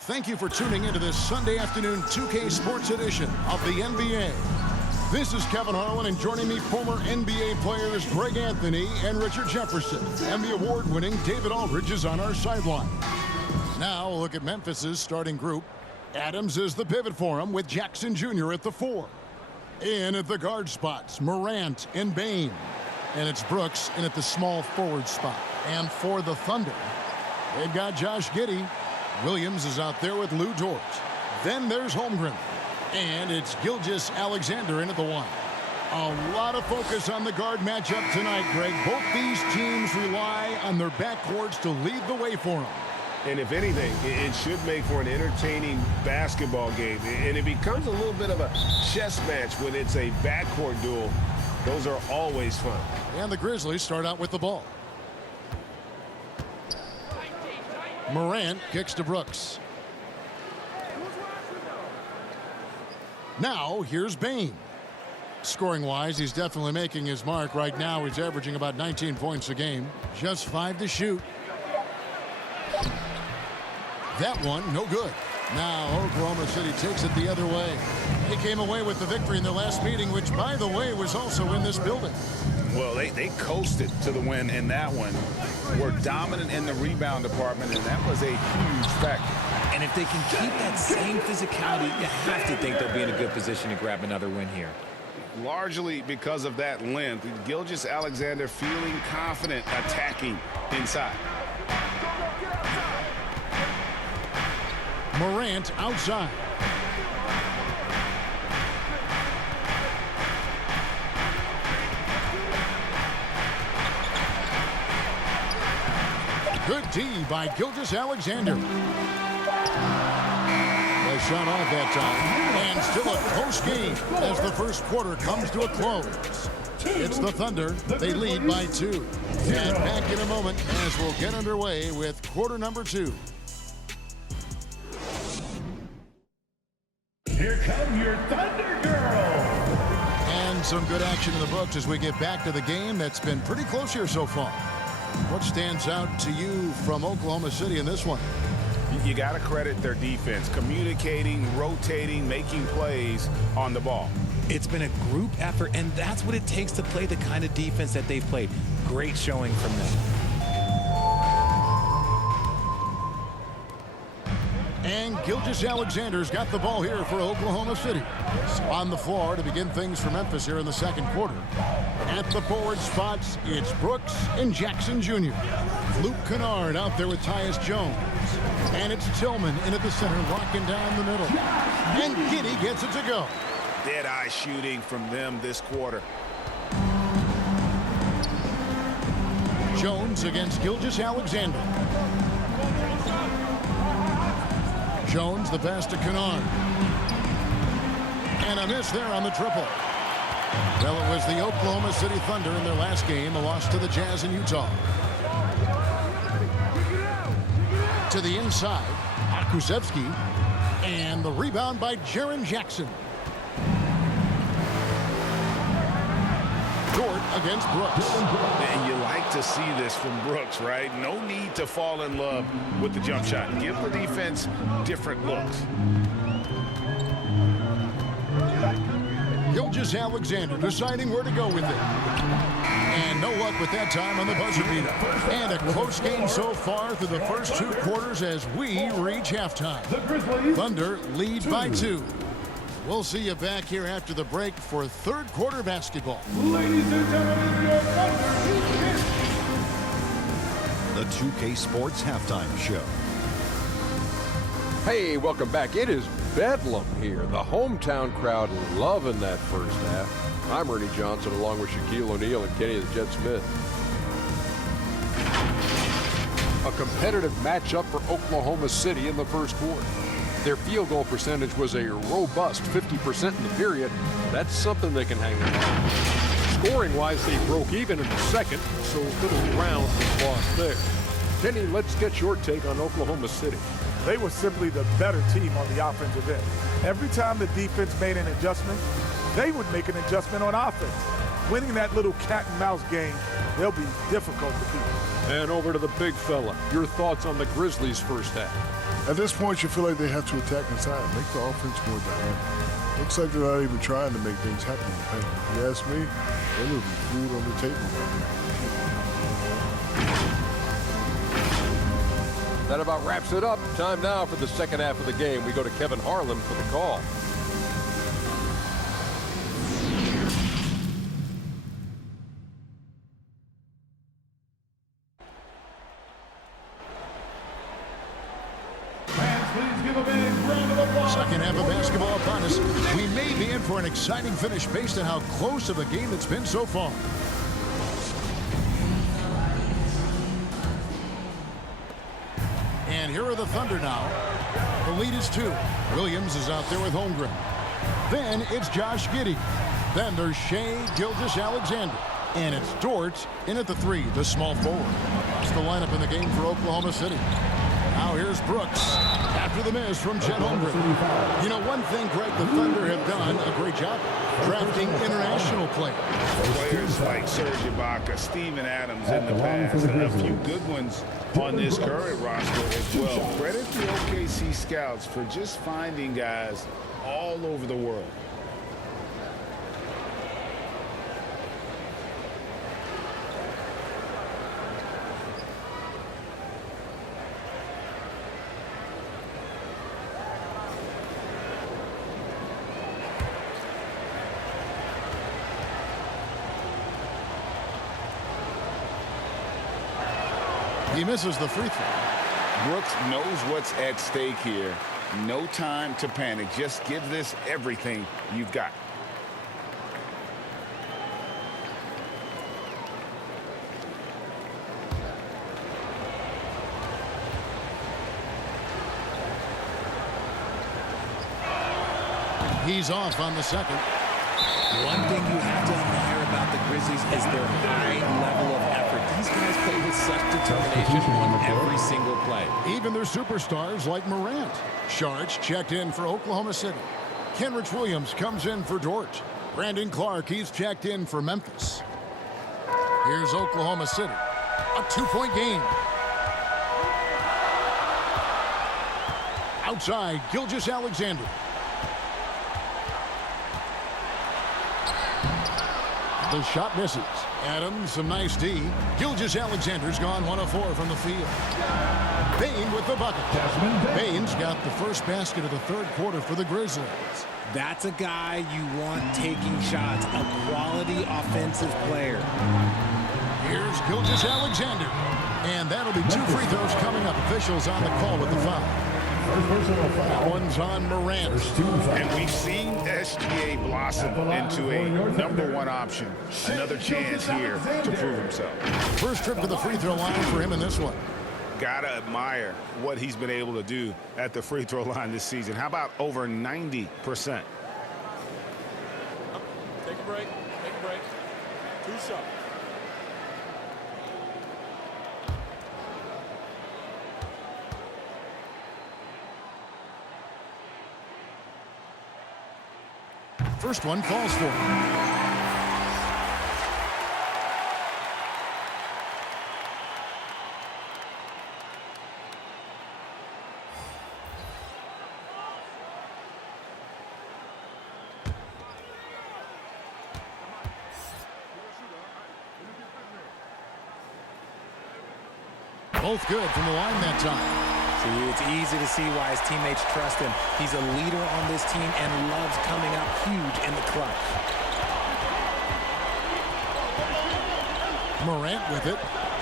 Thank you for tuning into this Sunday afternoon 2K Sports edition of the NBA. This is Kevin Harlan, and joining me, former NBA players Greg Anthony and Richard Jefferson. And the award-winning David Aldridge is on our sideline. Now, a look at Memphis's starting group. Adams is the pivot for him, with Jackson Jr. at the 4. In at the guard spots, Morant and Bane. And it's Brooks in at the small forward spot. And for the Thunder, they've got Josh Giddey. Williams is out there with Lou Dort. Then there's Holmgren. And it's Gilgeous-Alexander in at the 1. A lot of focus on the guard matchup tonight, Greg. Both these teams rely on their backcourts to lead the way for them. And if anything, it should make for an entertaining basketball game. And it becomes a little bit of a chess match when it's a backcourt duel. Those are always fun. And the Grizzlies start out with the ball. Morant kicks to Brooks. Now, here's Bane. Scoring-wise, he's definitely making his mark. Right now, he's averaging about 19 points a game. Just 5 to shoot. That one, no good. Now, Oklahoma City takes it the other way. They came away with the victory in their last meeting, which, by the way, was also in this building. Well, they coasted to the win in that one. Were dominant in the rebound department, and that was a huge factor. And if they can keep that same physicality, you have to think they'll be in a good position to grab another win here. Largely because of that length, Gilgeous-Alexander feeling confident attacking inside. Morant outside. Good D by Gilgeous-Alexander. The shot off that time. And still a close game as the first quarter comes to a close. It's the Thunder. They lead by 2. And back in a moment as we'll get underway with quarter number 2. Here come your Thunder Girls. And some good action in the books as we get back to the game that's been pretty close here so far. What stands out to you from Oklahoma City in this one? You got to credit their defense, communicating, rotating, making plays on the ball. It's been a group effort, and that's what it takes to play the kind of defense that they've played. Great showing from them. And Gilgeous-Alexander's got the ball here for Oklahoma City. On the floor to begin things for Memphis here in the second quarter. At the forward spots, it's Brooks and Jackson Jr. Luke Kennard out there with Tyus Jones. And it's Tillman in at the center, locking down the middle. And Giddey gets it to go. Dead-eye shooting from them this quarter. Jones against Gilgeous-Alexander. Jones, the pass to Kennard. And a miss there on the triple. Well, it was the Oklahoma City Thunder in their last game, a loss to the Jazz in Utah. To the inside, Akusevsky, and the rebound by Jaren Jackson. Dort against Brooks. And you like to see this from Brooks, right? No need to fall in love with the jump shot. Give the defense different looks. Gilgeous-Alexander deciding where to go with it. And no luck with that time on the buzzer beater. And a close game so far through the first 2 quarters as we reach halftime. Thunder lead by 2. We'll see you back here after the break for third quarter basketball. Ladies and gentlemen, your Thunder. The 2K Sports Halftime Show. Hey, welcome back. It is bedlam here. The hometown crowd loving that first half. I'm Ernie Johnson along with Shaquille O'Neal and Kenny the Jet Smith. A competitive matchup for Oklahoma City in the first quarter. Their field goal percentage was a robust 50% in the period. That's something they can hang on. Scoring-wise, they broke even in the second, so little ground was lost there. Kenny, let's get your take on Oklahoma City. They were simply the better team on the offensive end. Every time the defense made an adjustment, they would make an adjustment on offense. Winning that little cat and mouse game they'll be difficult to beat. And over to the big fella. Your thoughts on the Grizzlies' first half? At this point, you feel like they have to attack inside, make the offense more dynamic. Looks like they're not even trying to make things happen in the paint. If you ask me, they're leaving food on the table right now. That about wraps it up. Time now for the second half of the game. We go to Kevin Harlan for the call. Second half of basketball upon us. We may be in for an exciting finish based on how close of a game it's been so far. And here are the Thunder now. The lead is 2. Williams is out there with Holmgren. Then it's Josh Giddey. Then there's Shea Gilgeous-Alexander. And it's Dort in at the 3, the small forward. That's the lineup in the game for Oklahoma City. Now here's Brooks after the miss from Chet Holmgren. You know, one thing, Greg, the Thunder have done a great job drafting international players. Players like Serge Ibaka, Steven Adams in the past, and a few good ones on this current roster as well. Credit the OKC scouts for just finding guys all over the world. He misses the free throw. Brooks knows what's at stake here. No time to panic. Just give this everything you've got. He's off on the second. One thing you have to admire about the Grizzlies is their high level of effort. These guys play with such determination on every single play. Even their superstars like Morant. Sharch checked in for Oklahoma City. Kenrich Williams comes in for Dort. Brandon Clark, he's checked in for Memphis. Here's Oklahoma City. A 2-point game. Outside, Gilgeous-Alexander. The shot misses. Adams, some nice D. Gilgeous-Alexander's gone 1 of 4 from the field. Bain with the bucket. Bain's got the first basket of the third quarter for the Grizzlies. That's a guy you want taking shots, a quality offensive player. Here's Gilgeous-Alexander. And that'll be 2 free throws coming up. Officials on the call with the foul. That one's on Morant. And we've seen SGA blossom into a #1 option. Another chance here to prove himself. First trip to the free throw line for him in this one. Gotta admire what he's been able to do at the free throw line this season. How about over 90%? Take a break. Take a break. 2 shots. First one falls for him. Both good from the line that time. See, it's easy to see why his teammates trust him. He's a leader on this team and loves coming up huge in the clutch. Morant with it,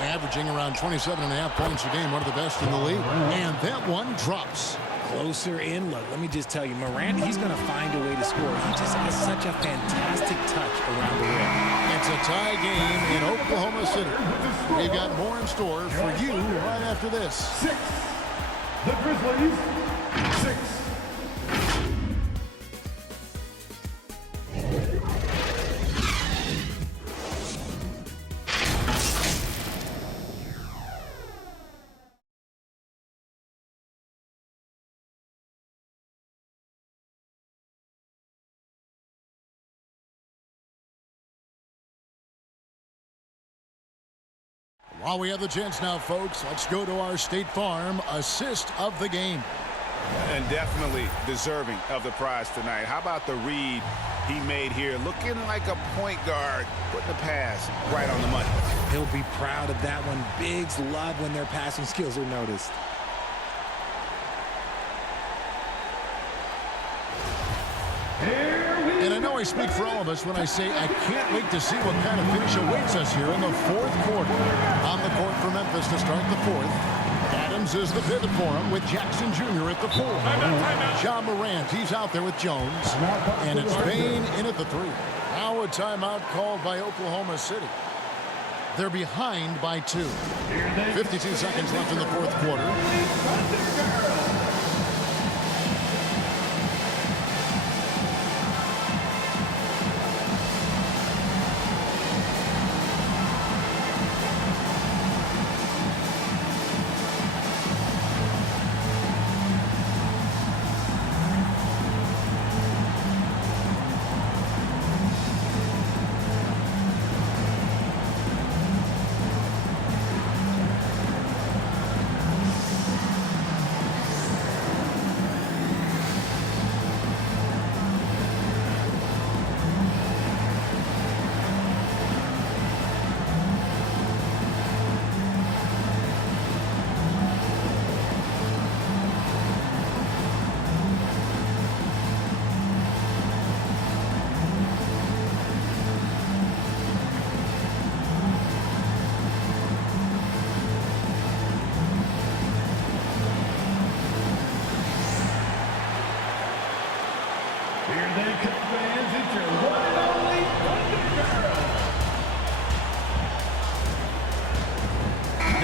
averaging around 27.5 points a game, one of the best in the league. And that one drops. Closer in look. Let me just tell you, Morant, he's going to find a way to score. He just has such a fantastic touch around the rim. It's a tie game in Oklahoma City. We've got more in store for you right after this. 6. The Grizzlies, 6. While we have the chance now, folks, let's go to our State Farm assist of the game. And definitely deserving of the prize tonight. How about the read he made here? Looking like a point guard, putting the pass right on the money. He'll be proud of that one. Bigs love when their passing skills are noticed. And I know I speak for all of us when I say I can't wait to see what kind of finish awaits us here in the fourth quarter. On the court for Memphis to start the fourth. Adams is the pivot for him with Jackson Jr. at the 4. John Morant, he's out there with Jones. And it's Bain in at the 3. Now a timeout called by Oklahoma City. They're behind by 2. 52 seconds left in the fourth quarter.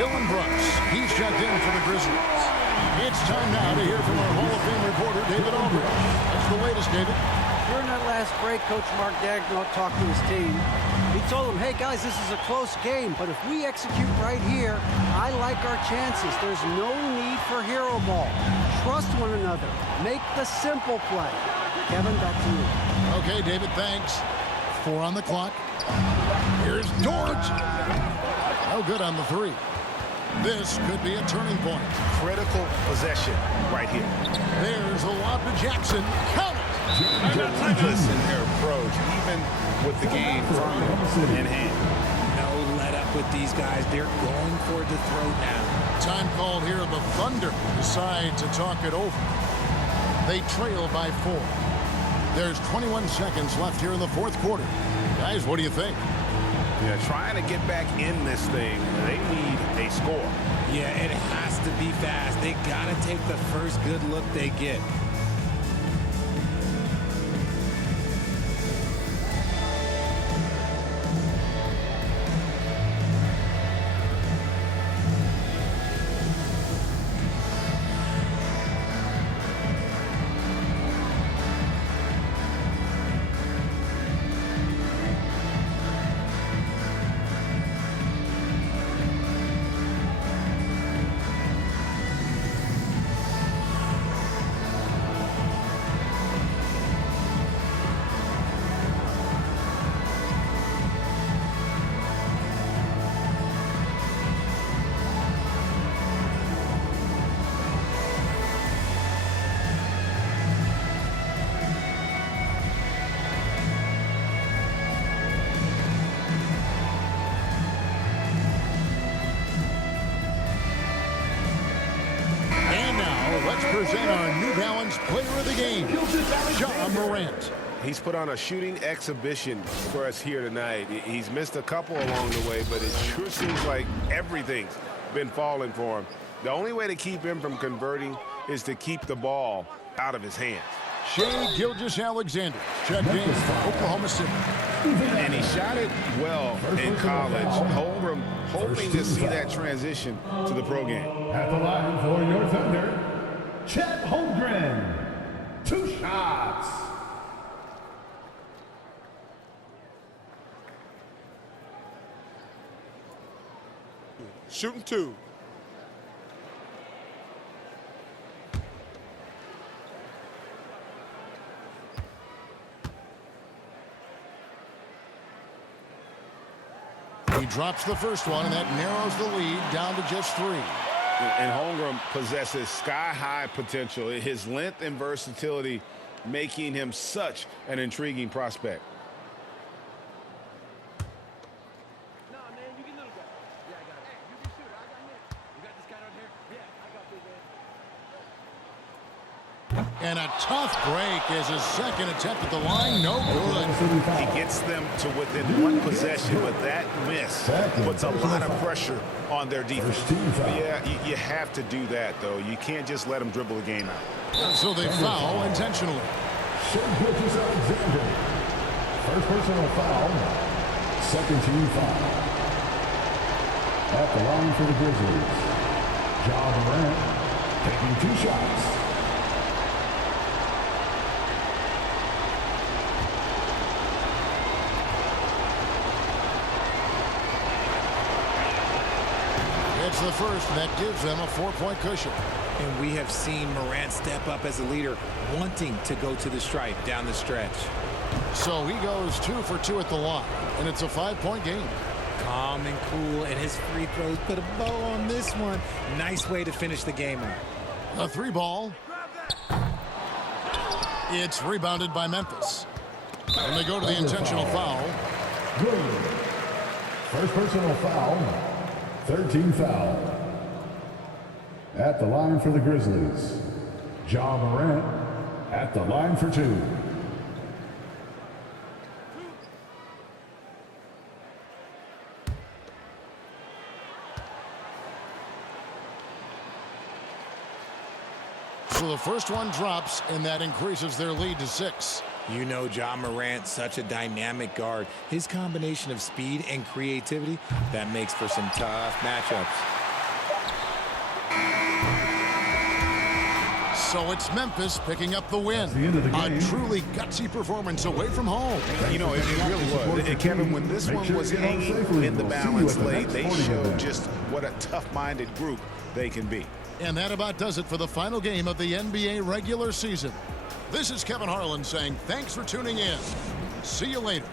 Dylan Brooks, he's checked in for the Grizzlies. It's time now to hear from our Hall of Fame reporter, David Aldridge. That's the latest, David. During that last break, Coach Mark Daigneault talked to his team. He told them, hey, guys, this is a close game, but if we execute right here, I like our chances. There's no need for hero ball. Trust one another. Make the simple play. Kevin, back to you. Okay, David, thanks. 4 on the clock. Here's George. No good on the 3. This could be a turning point. Critical possession right here. There's a lob to Jackson. Count it. Listen, their approach, even with the game firmly in hand. No let up with these guys. They're going for the throat now. Time called here. The Thunder decide to talk it over. They trail by 4. There's 21 seconds left here in the fourth quarter. Guys, what do you think? Yeah, trying to get back in this thing, they need a score. Yeah, it has to be fast. They got to take the first good look they get. Let's present our New Balance player of the game, John Morant. He's put on a shooting exhibition for us here tonight. He's missed a couple along the way, but it sure seems like everything's been falling for him. The only way to keep him from converting is to keep the ball out of his hands. Shai Gilgeous-Alexander checked in for Oklahoma City. And he shot it well in college. Holmgren hoping to see that transition to the pro game. At the line for your Thunder, Chet Holmgren. 2 shots. Shooting 2. He drops the first one, and that narrows the lead down to just 3. And Holmgren possesses sky-high potential. His length and versatility making him such an intriguing prospect. And a tough break is his second attempt at the line. No good. He gets them to within one possession, but that miss puts a lot of pressure on their defense. Yeah, you have to do that, though. You can't just let them dribble the game out. So they foul intentionally. Alexander. First personal foul. Second team foul. At the line for the Grizzlies, Ja Morant taking 2 shots. It's the first, and that gives them a 4-point cushion. And we have seen Morant step up as a leader, wanting to go to the stripe down the stretch. So he goes 2 for 2 at the line, and it's a 5-point game. Calm and cool, and his free throws put a bow on this one. Nice way to finish the game out. A 3 ball. It's rebounded by Memphis. And they go to the intentional foul. Good. First personal foul. 13 foul. At the line for the Grizzlies, Ja Morant at the line for 2. So the first one drops, and that increases their lead to 6. You know Ja Morant, such a dynamic guard. His combination of speed and creativity, that makes for some tough matchups. So it's Memphis picking up the win. A truly gutsy performance away from home. You know, it really was. And Kevin, when this one was hanging in the balance late, they showed just what a tough-minded group they can be. And that about does it for the final game of the NBA regular season. This is Kevin Harlan saying thanks for tuning in. See you later.